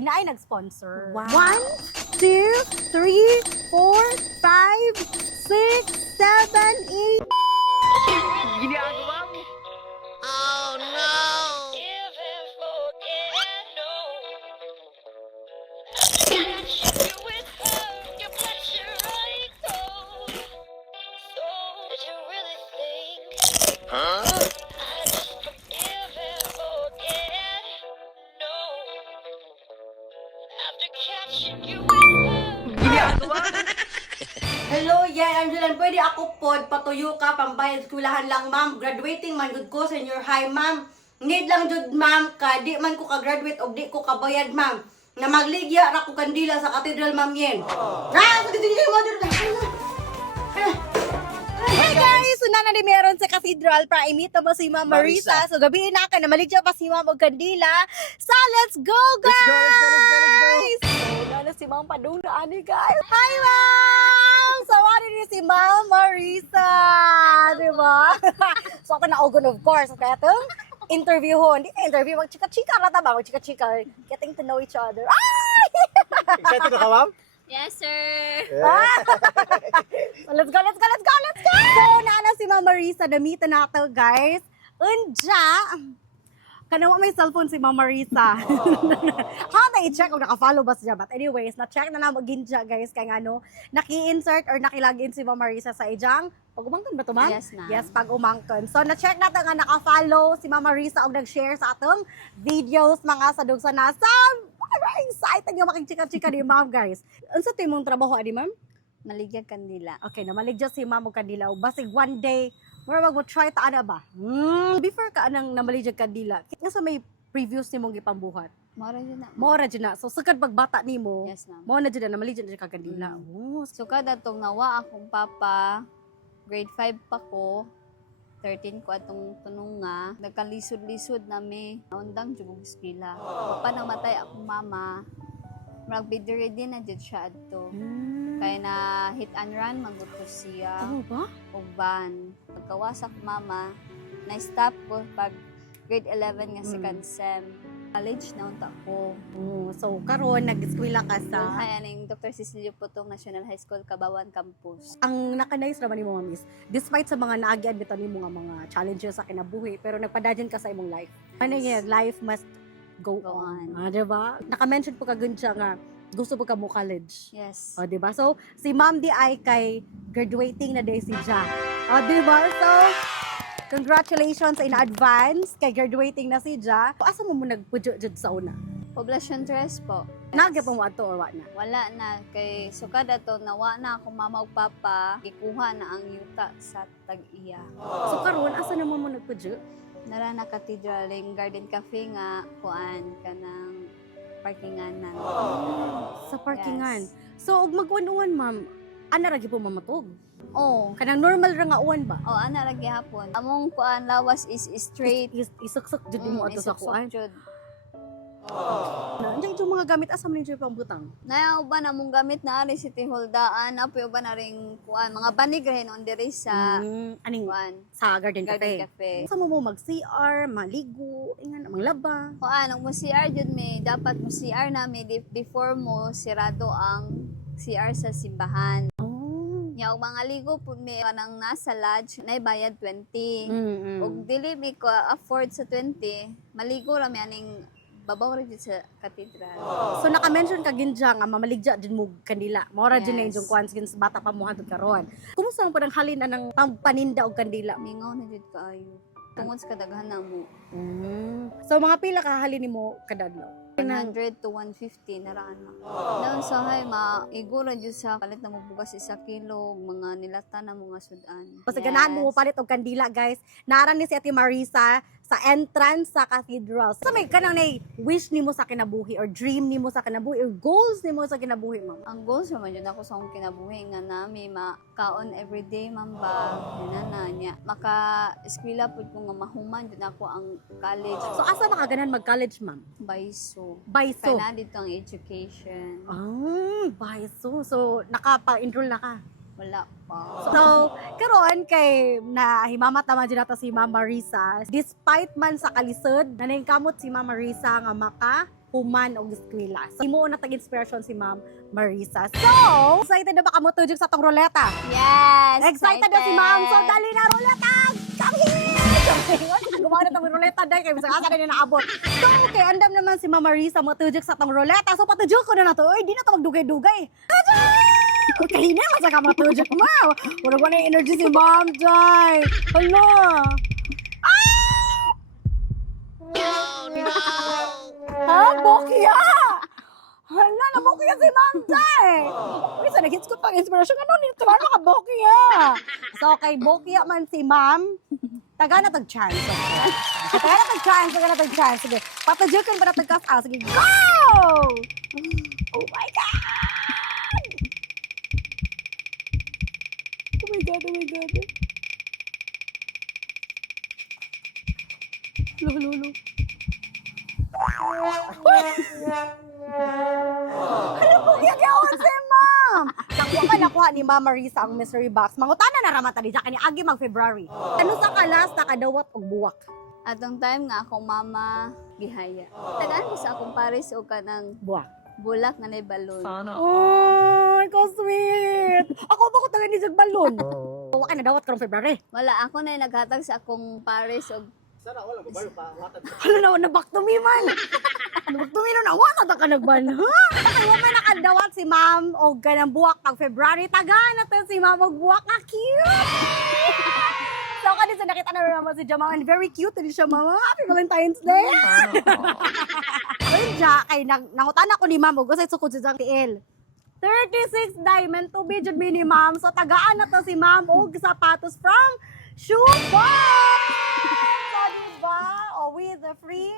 Inaay nag-sponsor. Wow. 1, 2, 3, 4, 5, 6, 7, 8. Ginagawa mo. Oh no! Huh? Ginagawa mo. Hello, yeah, Angelan. Pwede ako pod patuyo ka pambayad eskwelahan lang, ma'am. Graduating man gud ko senior high, ma'am. Need lang jud, ma'am, ka di man ko ka-graduate og di ko kabayad, ma'am. Na magligya ra ko kandila sa katedral, ma'am yen. Ah, ko dito mo dito. Hey guys! So na ni meron sa cathedral para imita mo si Ma'am Marisa. So gabihin na ka na maligya pa si Ma'am og kandila. So let's go guys! So na si Ma'am Paduna ani guys. Hi Ma'am! So ano ni si Ma'am Marisa? Diba? So ako na-ogon of course. Kaya itong interview ho. Hindi na interview. Mag-chika-chika na taba. Mag-chika-chika. Getting to know each other. Ay! Excited na ka, ma'am? Yes, sir. So, let's go! So, naana si Ma'am Marisa, namita na ito, guys. Unja, kanawa may cellphone si Ma'am Marisa. Ha, na-i-check kung naka-follow ba siya. But anyways, na-check na na mag-inja, guys. Kaya ano, naki-insert or nakilagin si Ma'am Marisa sa ijang. Pag-umangkon ba ito, ma'am? Yes, ma'am. Yes, pag-umangkon. So, na-check natin nga naka-follow si Ma'am Marisa o nag-share sa atong videos, mga sadug sa nasa. Excited yung makikchika-chika ni ma'am, guys. Ano sa timong trabaho, ani ma'am? Maligyan kandila. Okay, namaligya si ma'am o kandila. Basig one day, mura mag-try ta ana ba? Before ka anang namaligya kandila, nga sa may previous ni mong ipambuhat. Mara yun na. Mora dyan na. So, sagad pagbata ni mo, Yes, ma'am. mo na dyan na, namaligya na dyan ka kandila. Oh, So, kada tong nawa akong papa, grade 5 pa ko, 13 ko atong tunong nga, nagkalisod-lisod nami, naundang jugong eskwela. Papa namatay akong mama, mag-bidder din na dyan siya adto. Kaya na hit and run, magutos siya. Ano ba? O van. Pagkawasak mama, na-stop ko pag grade 11 nga second sem. College na unta ko. Oh, so, karon nag-eskwela ka sa... Sa aning Dr. Cecilio Putong National High School, Kabawan Campus. Ang nakanais naman ni mo, ma'am, is despite sa mga naagian bitaw ni mga challenges sa kinabuhi, pero nagpadadyan ka sa imong life. Ano yan? Life must go Go on. on. Diba? Naka-mention po ka siya nga gusto po ka mo college. Yes. O, diba? So, si Ma'am Di ay kay graduating na day si Ja. O, diba? So, congratulations in advance kay graduating na si Ja. Asa mo nagpudyo-jud sa una? Poblacion 3 po. Nagya pa mo ato or what na? Wala na. Kay sukada to, nawa na akong mama ug papa. Ikuha na ang yuta sa tag-iya. So, karon asa naman mo nagpudyo? Nara na Cathedral, yung Garden Cafe nga, kuan ka ng parkinganan. Sa parkingan. Yes. So, ug mag-uwan-uwan, ma'am, ana ragi po mamatog. Oh, Kanang normal ra nga uwan ba? ana lagi hapon. Among kuan lawas is straight. Isuksak jud mo ato sa kuan. Jud. Nandiyan yung mga gamit asa man yung pang butang. Na uban among gamit na ari City Hall daan, apoy uban na ring kuan mga banig rahin on diri sa Aning kuan sa Garden Garden Cafe. Cafe. Sa mo mag-CR, maligo, ingan manglaba. Kuan ang mo CR jud may dapat mo CR na may before mo sirado ang CR sa simbahan. Oh. Nya og mga ligo pud may kanang nasa lodge na bayad 20. Og dili mi ko afford sa 20, maligo ra mi aning babaw ra jud sa katedral. So naka-mention ka ginja nga mamaligya din mo kandila. Mora din na Yes. yung kuan sa bata pa mo hangtod karon. Kumusta mo padang halin ng paninda og kandila? Mingaw na jud kaayo. Tungod sa kadaghan na mo. So mga pila ka halin nimo kada adlaw? 100 to 150 naraan na. Noon sa hay maigura jud sa palit na mo bugas 1 kilo mga nilata na mga sudan. Basta ganahan mo palit og kandila, guys. Naran ni si Ate Marisa sa entrance sa cathedral. So may kanang wish nimo sa kinabuhi or dream nimo sa kinabuhi or goals nimo sa kinabuhi, ma'am. Ang goals naman yun ako sa akong kinabuhi nga nami makaon everyday man ba na niya maka-eskwela pud ko nga mahuman jud ako ang college. So asa ba ka ganahan mag-college, ma'am? Baiso. Baiso. Kaya na dito ang education. Baiso. So nakapa-enroll na ka. Wala pa. So, karon kay nahimamat naman dyan nato si Ma'am Marisa. Despite man sa kalisod, naningkamot si Ma'am Marisa nga human og eskwela. So, imo na tag-inspiration si Ma'am Marisa. So, excited na ba ka mo tujog sa tong ruleta? Yes! Excited na si Ma'am. So, dali na ruleta! Come here! Gumawa na tong ruleta dahil kayo sa asa na naabot. So, okay, andam naman si Ma'am Marisa mo tujog sa tong ruleta. So, patujog ko na to. Uy, di na to magdugay-dugay. Okay, na masa ka matujog, Ma'am. Wala ko na yung energy si Ma'am, Jai. Hala! Ha? Bokya! Hala, nabokya si Ma'am Jai! Uy, sa nag-hits ko pang inspirasyon, ano, nito ka bokya. So, kay bokya man si Ma'am, taga na tag-chance. Okay? Taga na tag-chance. Sige, patujukin para tagkas. Sige, go! Oh my God! Oh my God. Lolo. Ano po gagawin si Ma'am? Nakuha ni Ma'am Marisa ang mystery box. Mangutana na ramata di kani agi mag-February. Ano sa kalas nakadawat og buwak? Atong time nga akong mama gihaya. Tagaan ko sa akong pares o kanang Buwak. bulak na may balon. Oh, ikaw sweet. Ako ba ko taga ni Jog Balon? Wa ka na dawat karong February. Wala, ako na yung naghatag sa akong pares o Sana wala ko ba pa matad. Hala na back to me man. Back to me na wala ta ka nagban. Kay wa man nakadawat si Ma'am og ganang buwak pag February taga na to si Ma'am og buwak ka cute. So kanina nakita na naman si Jamal and very cute din siya, Mama. Happy Valentine's Day. Ayun siya, kay nangutan ako ni Ma'am og sa sukod sa TL. 36 diamond to be jud ni Ma'am. So tagaan na to si Ma'am og sapatos from Shoe Box. So diba? Oh, with the free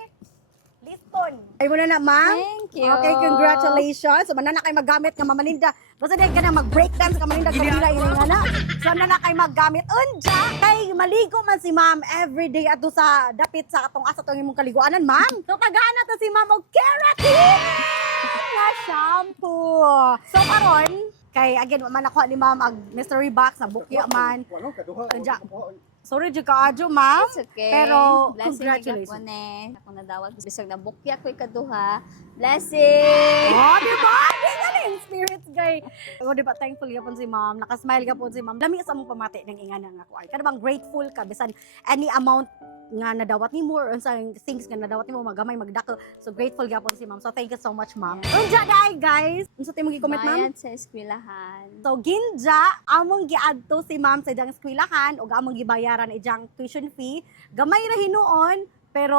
liston. Ay mo na, Ma'am. Thank you. Okay, congratulations. So, manana kayo maggamit ng Mamalinda. Basta dahil ka na mag-breakdance ka Mamalinda. Kabila yun nga na. So, manana kayo maggamit. Unja, kay maligo man si Ma'am everyday at sa dapit sa atong asa itong imong kaliguanan, Ma'am. So, tagaan na to si Ma'am og keratin na shampoo. So, karon kay, again, man nakuha ni Ma'am ang mystery box na bukya man. Wala kaduha. Unja, sorry, di ka adyo, Ma'am. It's okay. Pero, Blessing congratulations. Ako nadawat. Bisag na bukya ko'y kaduha. Blessing! Oh, di ba? Di nga na yung spirits, guy. O, di ba, thankful yapon si Ma'am. Nakasmile yapon si Ma'am. Lami sa mong pamati ng ingana nga ko. Ay, kada bang grateful ka, bisan any amount nga nadawat ni mo or sa things nga nadawat ni mo, magamay, magdako. So, grateful yapon si Ma'am. So, thank you so much, Ma'am. Unja, guys. Unsa tayo mag-comment, Ma'am? Bayad sa eskwelahan. So, ginja, among giadto si Ma'am sa ijang eskwelahan o among gibayaran ijang tuition fee. Gamay ra hinuon, pero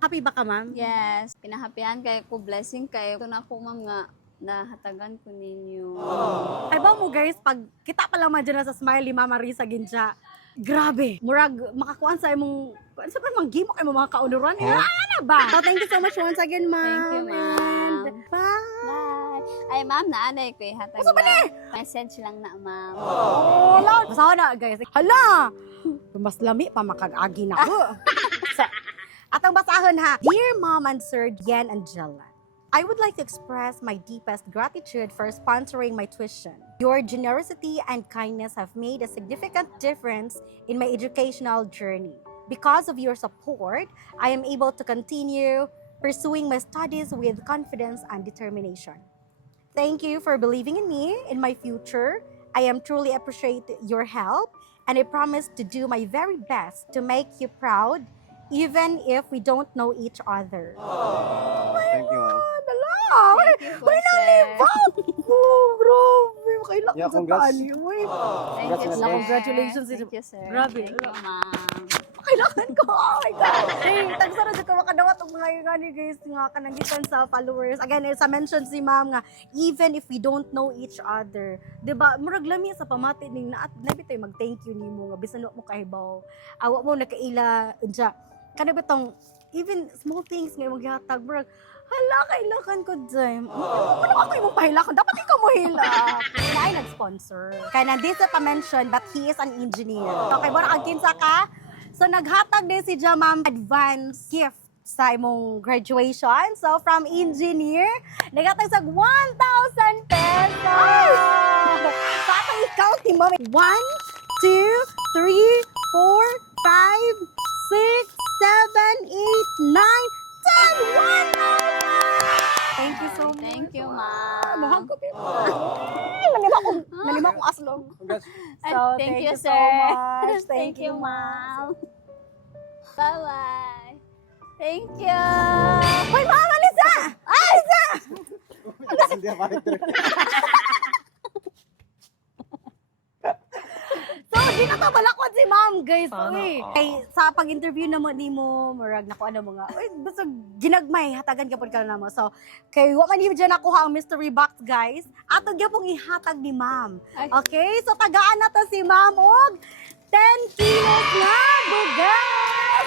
happy ba ka, Ma'am? Yes. Pinahapian kay ko. Blessing kay. Ito na ako, ma'am, nga nahatagan ko ninyo. Ay ba mo guys, pag kita pa lang madyan na sa smile ni Mama Risa ginja, grabe, murag makakuan sa imong, sa pang mga gimok ay mga kaunuran, ano ba? So thank you so much once again, Ma'am. Thank you, ma'am. And bye! Bye. Ay, ma'am, naanay ko hatag Usa ba ni? message lang na, ma'am. Oh, loud! Basahan na guys. Hala! Mas lami pa makag-agi na ko. So, atang basahan ha. Dear Mom and Sir Yen Angela, I would like to express my deepest gratitude for sponsoring my tuition. Your generosity and kindness have made a significant difference in my educational journey. Because of your support, I am able to continue pursuing my studies with confidence and determination. Thank you for believing in me, in my future. I am truly appreciate your help, and I promise to do my very best to make you proud, even if we don't know each other. Thank you, Ma'am. Thank you po, sir. Oh, grabe. Kailangan Yeah, sa congrats. tali. Uy. Thank you, sir. Congratulations. Thank you, sir. Grabe. Thank you, ma'am. Kailangan ko. Oh my God. Hey, tagsara dyan ko makadawat ang mga yung gani guys nga kanangitan sa followers. Again, sa mention si Ma'am nga, even if we don't know each other, diba, murag lami sa pamati ning naat, nabi tayo mag-thank you nimo nga, bisan mo kahibaw. Awa mo, nakaila, dya. Kana ba tong, even small things nga yung maghatag, murag, hala, kailangan ko dyan. Ano ako yung pahilakan? Dapat ikaw mo hila. Kaya ay nag-sponsor. Kaya nandito pa mention, but he is an engineer. Okay, mura kang kinsa ka? So, naghatag din si Jamam advance gift sa imong graduation. So, from engineer, naghatag sa 1,000 pesos! So, ako i-count ni Mami. 1, 2, 3, 4, 5, 6, 7, 8, 9, 10! 1,000! Thank you so much. Thank you, ma'am. Mahal ko pero. Nalima kong aslong. Congrats. Ay, So, thank you, so sir. much. Thank you, ma'am. Bye-bye. Thank you. Hoy, ma'am, Alisa! Alisa! Hindi ako director. So, di na balakot si ma'am, guys. Uy, kay, sa pag-interview na mo, di mo, marag na ko, ano mo nga, uy, basta ginagmay, hatagan ka po ka na mo. So, kay, waman yun dyan nakuha ang mystery box, guys. Ato dyan pong ihatag ni ma'am. Ay. Okay? So, tagaan na to si ma'am, og 10 kilos na bugas!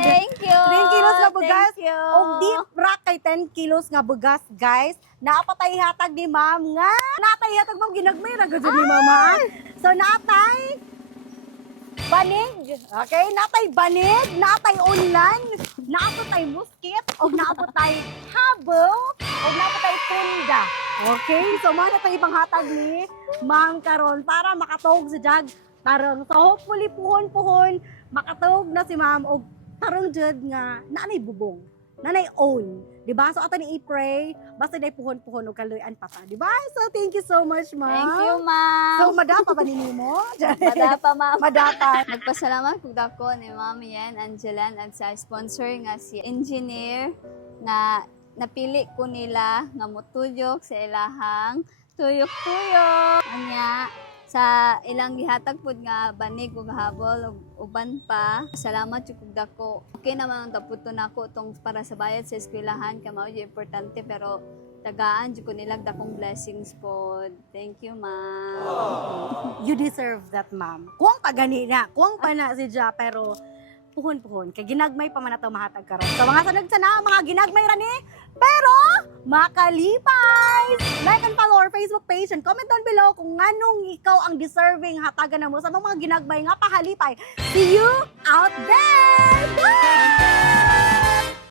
Thank you. 10 kilos nga bugas. Thank you. Og deep rock kay 10 kilos nga bugas, guys. Napatay hatag ni ma'am nga. Natay hatag ma'am ginagmay ra gud ni mama. So natay banig. Okay, natay banig, natay unlan, naapotay musket, og naapotay habo, og naapotay tunda. Okay, so mga natay ibang hatag ni ma'am karon para makatog sa jag tarong. So hopefully puhon-puhon makatog na si ma'am og tarong jud nga nanay bubong. Nanay own, di ba? So ato ni i-pray, basta day puhon-puhon o kaluyan pa ta, di ba? So thank you so much, ma'am. Thank you, ma'am. So madapa ba nini mo? Madapa, ma'am. Madapa. Nagpasalamat po ako ni Ma'am Yen Angelan at sa sponsor nga si engineer nga napili ko nila nga motuyok sa ilahang tuyok-tuyok. Anya, sa ilang gihatag pud nga banig ug habol ug uban pa. Salamat jud kog dako. Okay naman ang taputo nako tong para sa bayad sa eskwelahan kay mao jud importante pero tagaan jud ko nilag dakong blessings pod. Thank you, ma'am. You deserve that, ma'am. Kuwang pa gani na, kuwang pa na si Ja, pero puhon-puhon. Kay ginagmay pa man na ito mahatag karon. So mga sanag sana, mga ginagmay rani, pero makalipay! Like and follow our Facebook page and comment down below kung anong ikaw ang deserving hatagan na mo sa mga ginagmay nga pahalipay. See you out there!